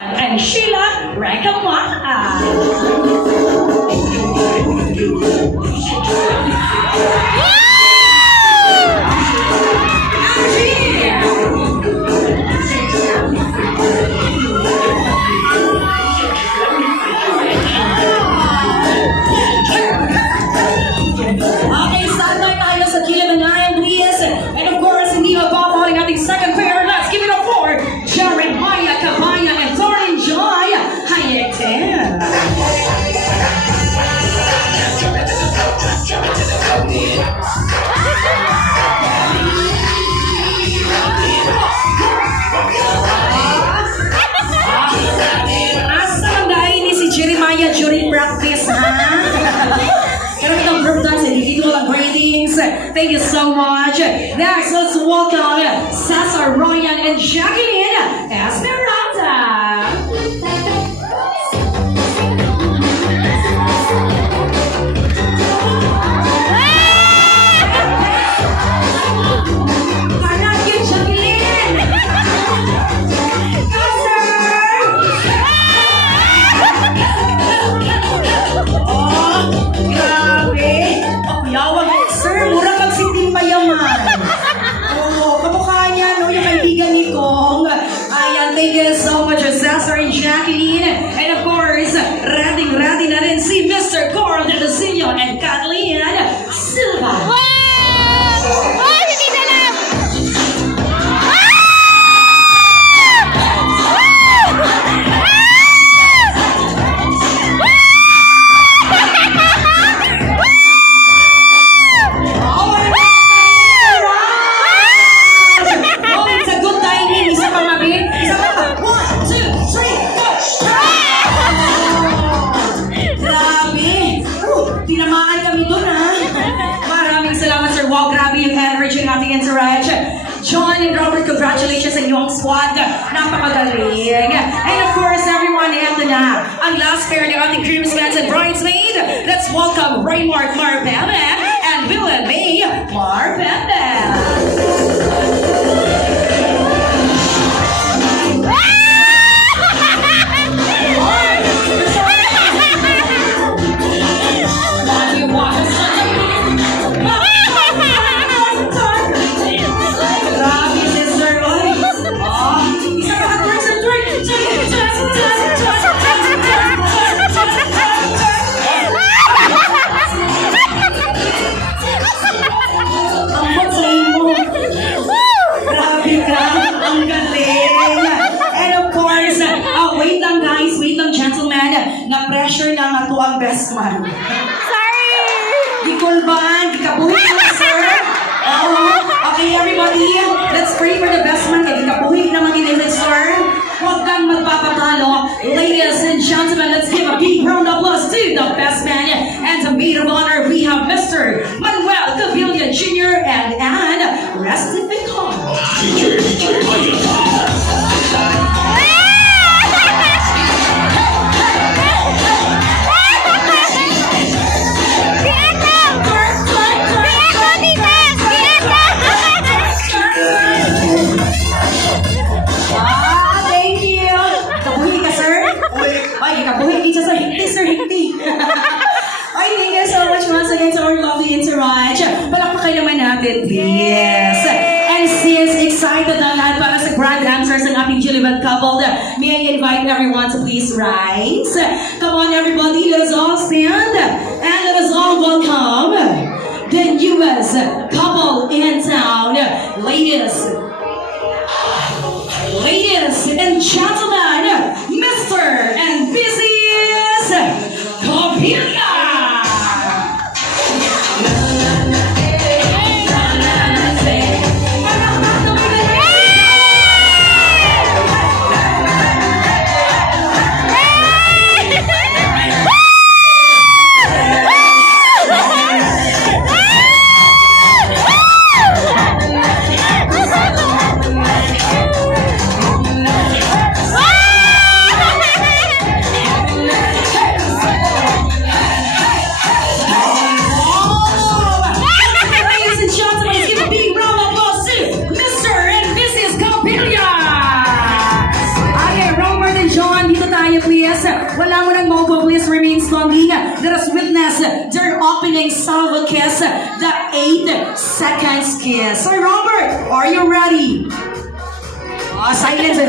and Sheila Rekamata. Okay, standby tayo sa Kilimanjaro, please. And of course, hindi mapapaling ating second pair. Let's give it up for Jeremiah Cabaya and Torrin Joy Hayekten. Asa lang dahil ni si Jeremiah during practice, ha? Karami ng group dance, hindi ko lang gradings. Thank you so much. Next, let's welcome Cesar, Ryan, and Jacqueline Esmeralda. Parang yun, Jacqueline! Sir, mura kang sinting mayaman. Oo, kamukha niya, no? Yung kaibigan ni Kong. Ayan, thank you so much, Cesar and Jacqueline. And of course, ready na rin si Mr. Carl Dedesillo and Kathleen Silva. Tinamaan kami doon, ha? Maraming salamat, sir. Wow, grabe yung energy ng ating entourage. John and Robert, congratulations sa inyong squad. Napakagaling. And of course, everyone, ito na ang last pair ng ating groomsmen and bridesmaid. Let's welcome Raymart Marbella and Willen May Marbella. Na-pressure na nga to ang best man. Sorry! Di kulban, di kabuhi na, sir. Okay, everybody, let's pray for the best man. Di kabuhi na mag-inilid, sir. Huwag kang magpapatalo. Ladies and gentlemen, let's give a big round of applause to the best man. And to maid of honor, we have Mr. Manuel Cavilla Jr. and Anne Restificon. Thank you so much once again to our lovely entourage. Palakpakan naman natin, please. And since excited na lahat para sa grand dancers ng ating Gillivan couple, may I invite everyone to please rise. Come on everybody, let us all stand and let us all welcome the newest couple in town. Ladies and gentlemen, Mr. and Mrs. Cavilla. Ah! Yes, wala mo nang mobile, please remain standing. Let us witness their opening salvo kiss, the 8 seconds kiss. So Robert, are you ready? Oh, silence.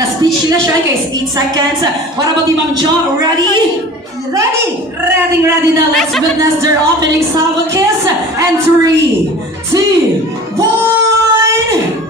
Na-speech na siya, guys. 8 seconds. What about you, Ma'am Jo? Ready? Ready? Ready now. Let's witness their opening salvo kiss. And 3, 2, 1.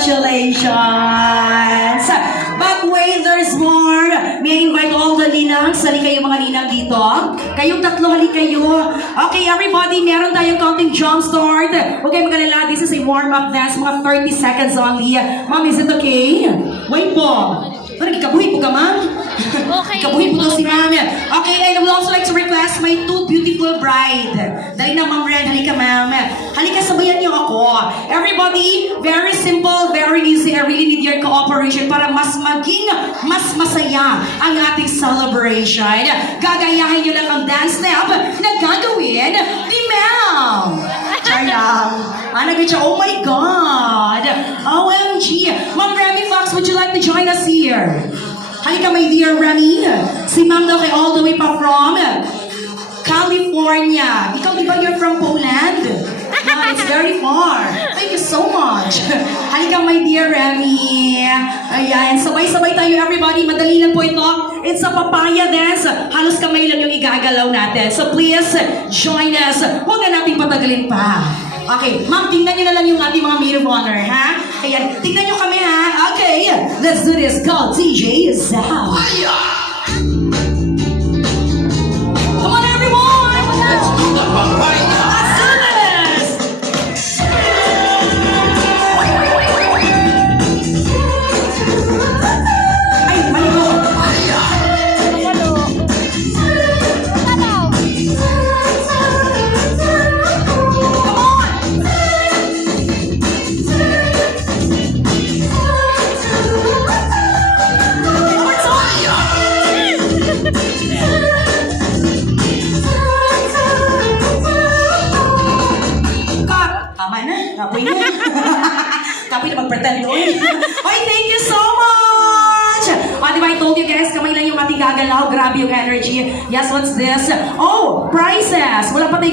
Congratulations! But wait, there's more. May I invite all the ninangs. Hali kayo mga ninang dito. Kayong tatlo, hali kayo. Okay, everybody, meron tayong counting jump start. Huwag kayong mag-alala. This is a warm-up dance. Mga 30 seconds only. Ma'am, is it okay? Wait po. Parang ikabuhi po ka, ma'am? Okay. Ikabuhi po daw si ma'am. Okay, and I would also like to request my 2 beautiful bride. Dali na, Ma'am Ren. Halika, ma'am. Halika, sabayan niyo ako. Everybody, very simple, very easy. I really need your cooperation para mas maging mas masaya ang ating celebration. Gagayahin niyo lang ang dance step na gagawin ni ma'am. Charang. Siya, oh my God. OMG. Ma'am Remy Fox, would you like to join us here? Halika, my dear Remy. Si ma'am daw kay all the way pa from California. Ikaw, di ba you're from Poland? Yeah, it's very far. Thank you so much. Halika, my dear Remy. Ayan, sabay-sabay tayo, everybody. Madali lang po ito. It's a papaya dance. Halos kamay lang yung igagalaw natin. So please, join us. Huwag na natin patagalin pa. Okay, ma'am, tingnan nyo na lang yung ating mga maid of honor, ha? Ayan, tingnan nyo kami, ha? Okay, let's do this. Go, DJ Zao. Come on, everyone! Let's do the papaya! Let's do this! Ay, mali ko. Tama na. Kapoy na. Kapoy na mag-pretend doon. Oy, thank you so much! Diba I told you guys, kamay lang yung ating gagalaw. Grabe yung energy. Yes, what's this? Oh, prizes! Wala pa tayo